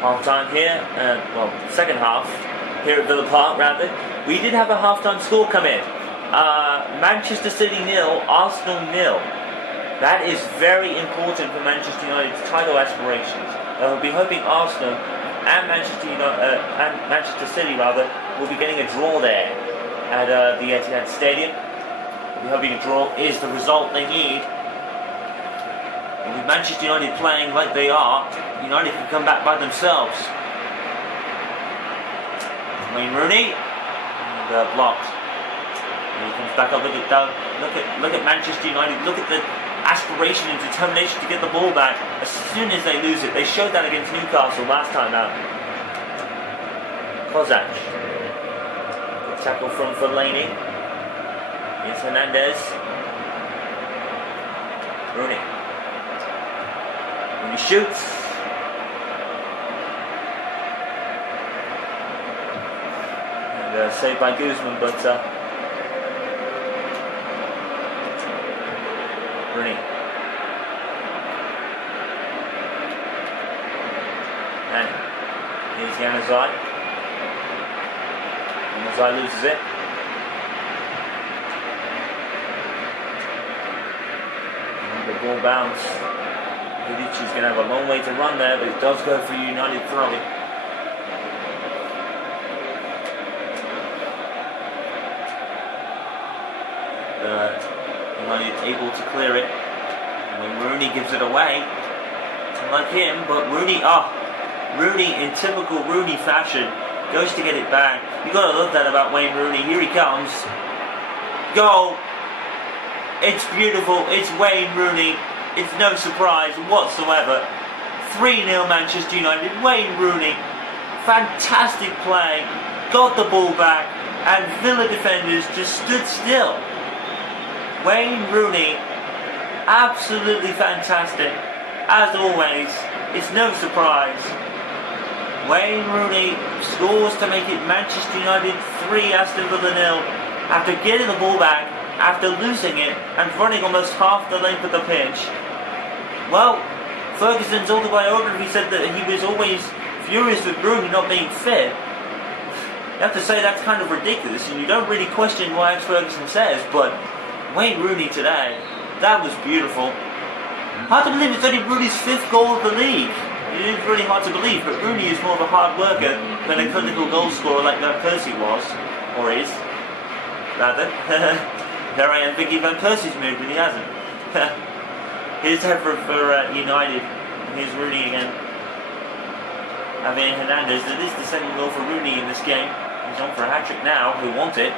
half-time here, second half here at Villa Park rather. We did have a half-time score come in. Manchester City 0, Arsenal 0. That is very important for Manchester United's title aspirations. We'll be hoping Arsenal and Manchester City will be getting a draw there at the Etihad Stadium. We'll be hoping a draw is the result they need. And with Manchester United playing like they are, United can come back by themselves. Wayne Rooney and blocked. And he comes back up. Look at Manchester United. Look at the aspiration and determination to get the ball back as soon as they lose it. They showed that against Newcastle last time out. Kozak. Good tackle from Fellaini. It's Hernandez. Rooney. Rooney shoots. And saved by Guzman, but Rooney. And here's Januzaj. Januzaj loses it. And the ball bounce. Vidic is going to have a long way to run there, but it does go for United throwing. United able to clear it, and when Rooney gives it away, like him, but Rooney in typical Rooney fashion goes to get it back. You got to love that about Wayne Rooney. Here he comes, goal. It's beautiful. It's Wayne Rooney. It's no surprise whatsoever. 3-0 Manchester United. Wayne Rooney, fantastic play, got the ball back, and Villa defenders just stood still. Wayne Rooney, absolutely fantastic, as always. It's no surprise. Wayne Rooney scores to make it Manchester United 3, Aston Villa 0, after getting the ball back, after losing it, and running almost half the length of the pitch. Well, Ferguson's autobiography said that he was always furious with Rooney not being fit. You have to say that's kind of ridiculous, and you don't really question what Alex Ferguson says, but Wayne Rooney today, that was beautiful. Hard to believe it's only Rooney's 5th goal of the league. It is really hard to believe, but Rooney is more of a hard worker than a clinical goal scorer like Van Persie was, or is, rather. There I am thinking Van Persie's moved, but he hasn't. Here's effort for United. Here's Rooney again. Javier Hernandez. It is the second goal for Rooney in this game. He's on for a hat-trick now. Who wants it?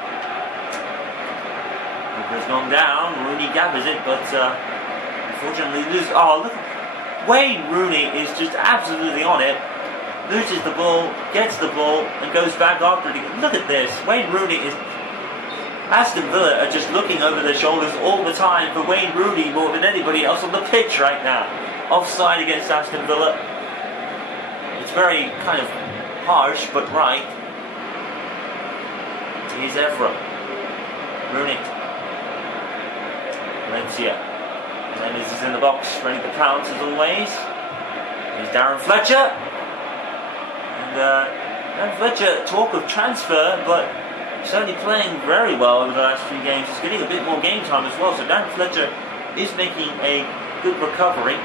Has gone down. Rooney gathers it, but unfortunately loses. Oh, look! Wayne Rooney is just absolutely on it. Loses the ball, gets the ball, and goes back after it. Look at this. Wayne Rooney is. Aston Villa are just looking over their shoulders all the time for Wayne Rooney more than anybody else on the pitch right now. Offside against Aston Villa. It's very kind of harsh, but right. Here's Evra. Rooney. Valencia. Hernandez is in the box, ready to pounce as always. Here's Darren Fletcher. And Darren Fletcher, talk of transfer, but certainly playing very well over the last few games. He's getting a bit more game time as well, so Darren Fletcher is making a good recovery.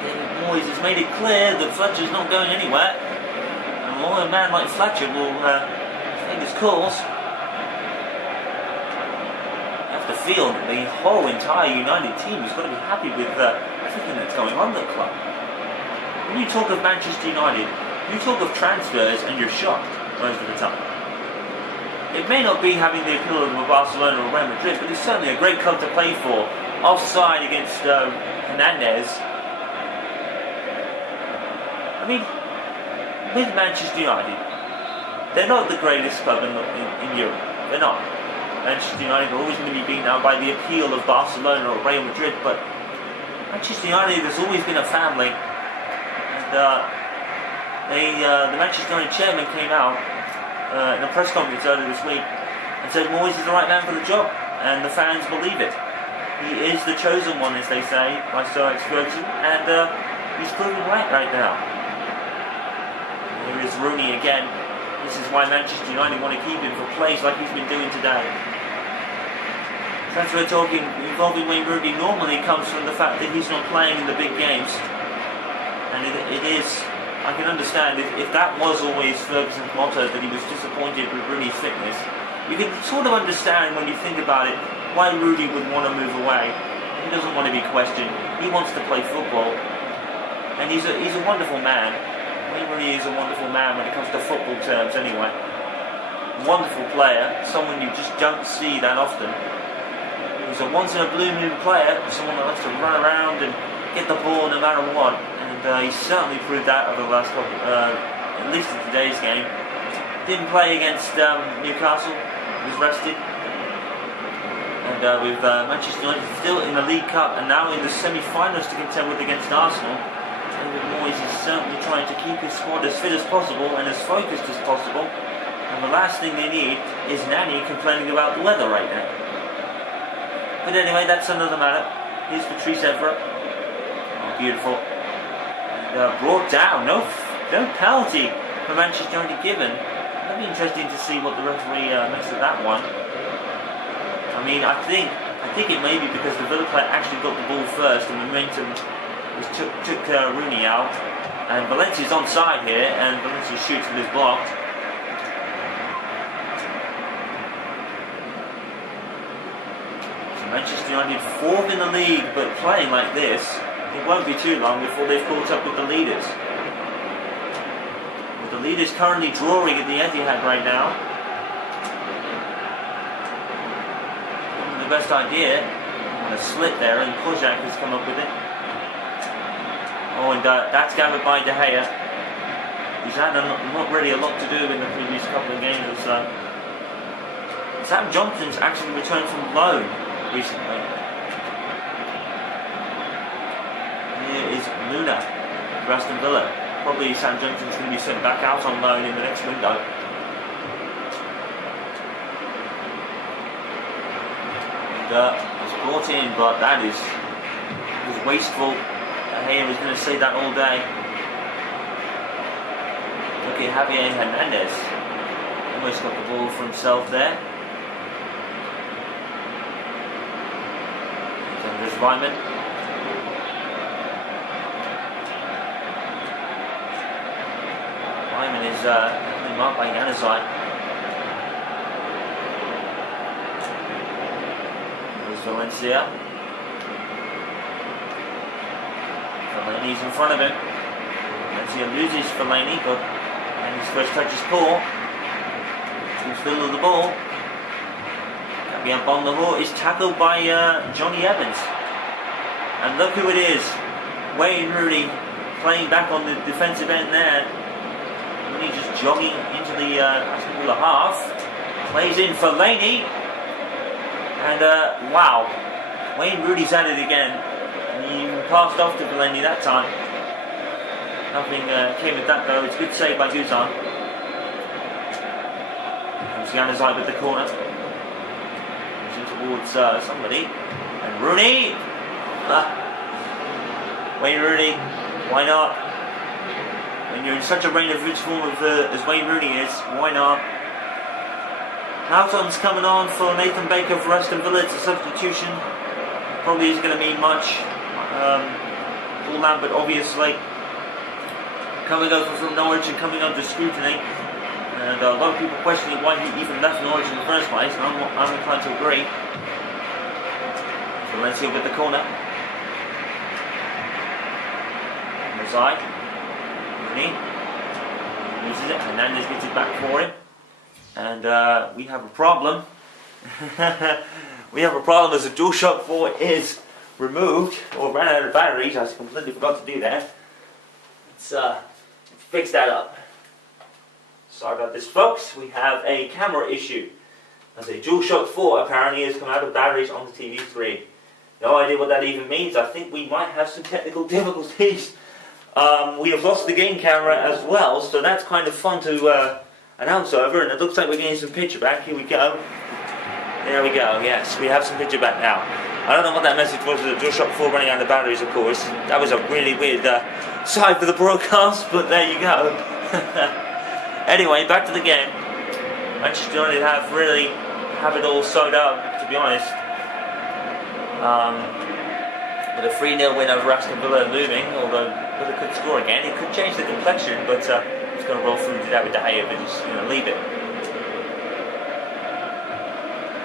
David Moyes has made it clear that Fletcher's not going anywhere. And a man like Fletcher will take his course. The feel that the whole entire United team has got to be happy with everything that's going on at the club. When you talk of Manchester United, you talk of transfers and you're shocked most of the time. It may not be having the appeal of Barcelona or Real Madrid, but it's certainly a great club to play for. Offside against Hernandez. I mean, with Manchester United, they're not the greatest club in Europe. They're not. Manchester United are always going to be beaten out by the appeal of Barcelona or Real Madrid, but Manchester United has always been a family. And the Manchester United chairman came out in a press conference earlier this week and said Moyes is the right man for the job, and the fans believe it. He is the chosen one, as they say, by Sir Alex Ferguson, and he's proven right now. Here is Rooney again. This is why Manchester United want to keep him for plays like he's been doing today. Transfer talking involving Wayne Rooney normally comes from the fact that he's not playing in the big games. And it is, I can understand if that was always Ferguson's motto, that he was disappointed with Rooney's fitness. You can sort of understand when you think about it why Rooney would want to move away. He doesn't want to be questioned. He wants to play football. And he's a wonderful man. Wayne Rooney is a wonderful man when it comes to football terms anyway. Wonderful player, someone you just don't see that often. He's a once in a blue moon player, someone that likes to run around and get the ball no matter what. And he certainly proved that over the last couple, at least in today's game. Didn't play against Newcastle, was rested. And with Manchester United still in the League Cup and now in the semi-finals to contend with against Arsenal, David Moyes is certainly trying to keep his squad as fit as possible and as focused as possible. And the last thing they need is Nani complaining about the weather right now. But anyway, that's another matter. Here's Patrice Evra. Oh, beautiful. And brought down. No penalty for Manchester United given. That'll be interesting to see what the referee makes of that one. I mean, I think it may be because the Villa player actually got the ball first and momentum took Rooney out. And Valencia's onside here, and Valencia shoots and is blocked. Manchester United fourth in the league, but playing like this, it won't be too long before they've caught up with the leaders. With the leaders currently drawing at the Etihad right now. The best idea, and a slit there, and Kozak has come up with it. Oh, and that's gathered by De Gea. He's had not really a lot to do in the previous couple of games or so. Sam Johnson's actually returned from loan recently. Here is Luna for Aston Villa. Probably Sam Johnson's going to be sent back out on loan in the next window. And was brought in, but that was wasteful. Hey, I was going to say that all day. Look at Javier Hernandez. Almost got the ball for himself there. There's Ryman. Ryman is marked by Januzaj. There's Valencia. Fellaini's in front of him. Valencia loses Fellaini, but his first touch is poor. He's still of the ball. Bonnevo is tackled by Johnny Evans. And look who it is. Wayne Rooney playing back on the defensive end there. Rooney just jogging into the Aston Villa half. Plays in for Fellaini. And wow. Wayne Rooney's at it again. And he passed off to Fellaini that time. Nothing came of that though. It's a good save by Guzan. Comes Januzaj with the corner. Towards somebody, and Rooney. Wayne Rooney, why not? When you're in such a reign of rich form as Wayne Rooney is, why not? Houghton's coming on for Nathan Baker for Aston Villa. It's a substitution. Probably isn't going to mean much. Paul Lambert, obviously, coming over from Norwich and coming under scrutiny. And a lot of people questioning why he even left Norwich in the first place, and I'm inclined to agree. Valencia with the corner. On the side. Rooney. Loses it. Hernandez gets it back for him. And we have a problem. We have a problem as the DualShock 4 is removed, or ran out of batteries. I completely forgot to do that. Let's fix that up. Sorry about this, folks. We have a camera issue. As a DualShock 4 apparently has come out of batteries on the TV screen. No idea what that even means. I think we might have some technical difficulties. We have lost the game camera as well, so that's kind of fun to announce over. And it looks like we're getting some picture back. Here we go. There we go. Yes, we have some picture back now. I don't know what that message was. The DualShock 4 running out of batteries, of course. That was a really weird side for the broadcast, but there you go. Anyway, back to the game. Manchester United have it all sewed up, to be honest. With a 3-0 win over Aston Villa looming, although Villa could score again. It could change the complexion, but it's going to roll through to David but just leave it.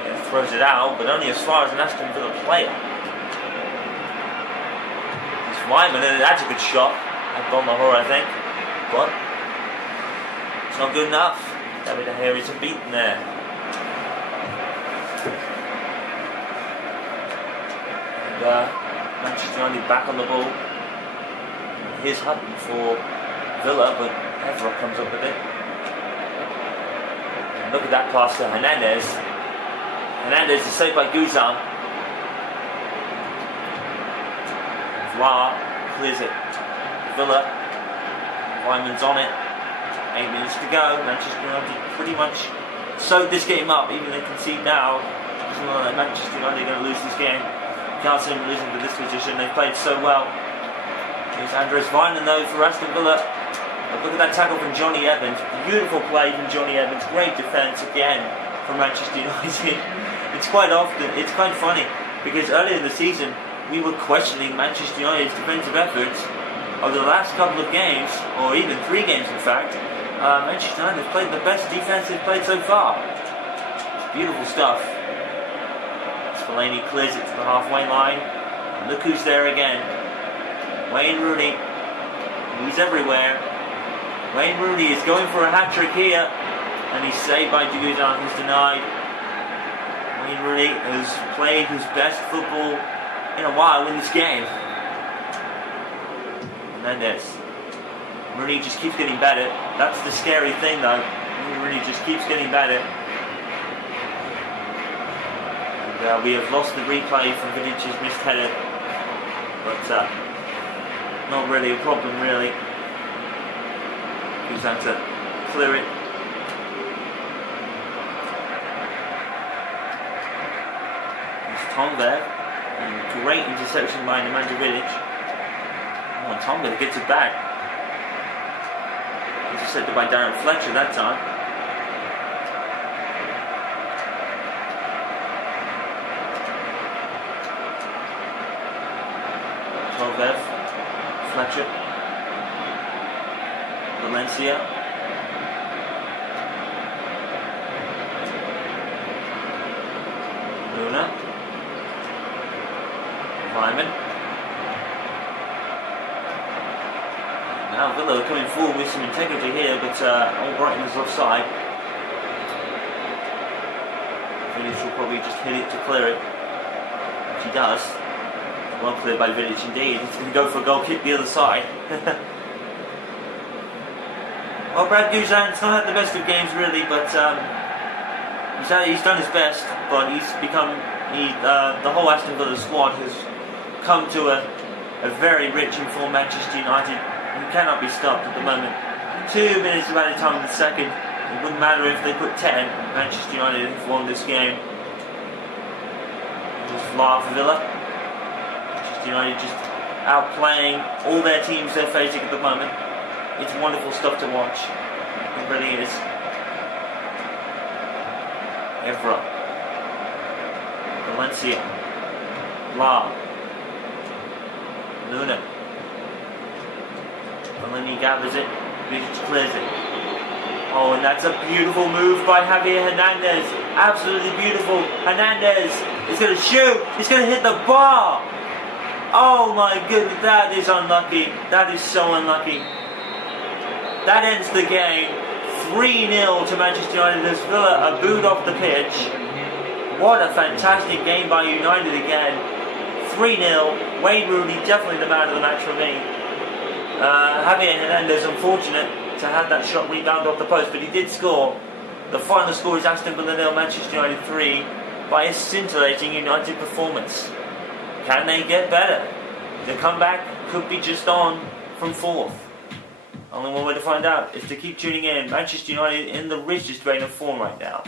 He throws it out, but only as far as an Aston Villa player. It's Wyman, and that's a good shot. I've gone the horror, I think, but it's not good enough. David De Gea is beaten there. And Manchester United back on the ball. Here's Hutton for Villa, but Evra comes up with it. And look at that pass to Hernandez. Hernandez is saved by Guzan. Vla clears it. Villa. Wyman's on it. 8 minutes to go. Manchester United pretty much sewed this game up. Even they concede now. It's not like Manchester United are going to lose this game. Can't see them losing to this position. They played so well. Here's Andres Vinen though for Aston Villa. But look at that tackle from Johnny Evans. Beautiful play from Johnny Evans. Great defence again from Manchester United. It's quite funny because earlier in the season we were questioning Manchester United's defensive efforts. Over the last couple of games, or even 3 games in fact, Manchester United have played the best defence they've played so far. Beautiful stuff. Fellaini clears it to the halfway line. And look who's there again. Wayne Rooney. He's everywhere. Wayne Rooney is going for a hat-trick here. And he's saved by Guzan, who's denied. Wayne Rooney has played his best football in a while in this game. Hernandez. Rooney just keeps getting better. That's the scary thing though. Rooney just keeps getting better. We have lost the replay from Vidic's missed header, but not really a problem really. He's had to clear it. There's Tom there, and great interception by Nemanja Vidic. Oh, and Tom gets it back. Intercepted by Darren Fletcher that time. Fletcher, Valencia, Luna, Lyman. Now Villa are coming forward with some integrity here, but Albrighton is offside. Vidic will probably just hit it to clear it, which he does. Well cleared by Vidic indeed. He's going to go for a goal kick the other side. Well, Brad Guzan's not had the best of games really, but he's done his best. But the whole Aston Villa squad has come to a very rich and full Manchester United who cannot be stopped at the moment. 2 minutes of added time in the second. It wouldn't matter if they put 10. Manchester United have won this game. Just fly for Villa. United just outplaying all their teams they're facing at the moment. It's wonderful stuff to watch. It really is. Evra. Valencia. La. Luna. Fellaini gathers it. Vidic clears it. Oh, and that's a beautiful move by Javier Hernandez. Absolutely beautiful. Hernandez is going to shoot. He's going to hit the bar. Oh my goodness, that is unlucky. That is so unlucky. That ends the game. 3-0 to Manchester United as Villa are booed off the pitch. What a fantastic game by United again. 3-0. Wayne Rooney, definitely the man of the match for me. Javier Hernandez, unfortunate to have that shot rebound off the post, but he did score. The final score is Aston Villa 0, Manchester United 3 by a scintillating United performance. Can they get better? The comeback could be just on from 4th. Only one way to find out is to keep tuning in. Manchester United in the richest vein of form right now.